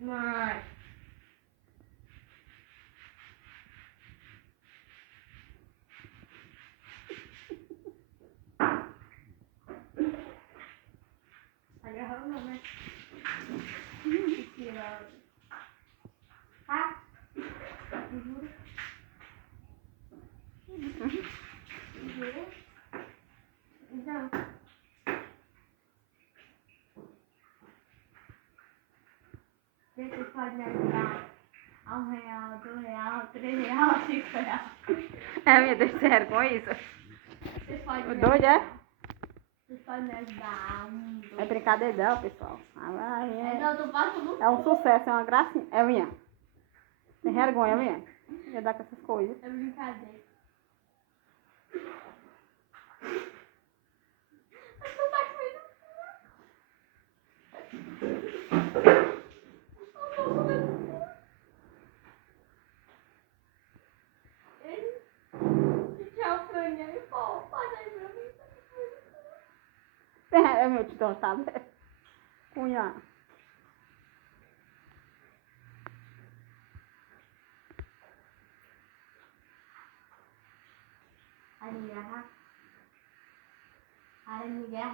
Mai. Agak harum mama. Kira. Ha? Então. Você pode me ajudar? R$1, R$2, R$3, R$5. É, meu Deus, sério, com isso? Vocês podem me Doido, é? ajudar? Vocês podem me ajudar? É brincadeira, pessoal. Não, tô passando. É um sucesso, é uma gracinha. É minha. Tem vergonha, minha? Ia dar com essas coisas. É brincadeira. Mas tu tá comendo. Tchau, Fânia. Pô, pode aí pra mim. É meu titão, sabe? Cunha. Amiga. Amiga.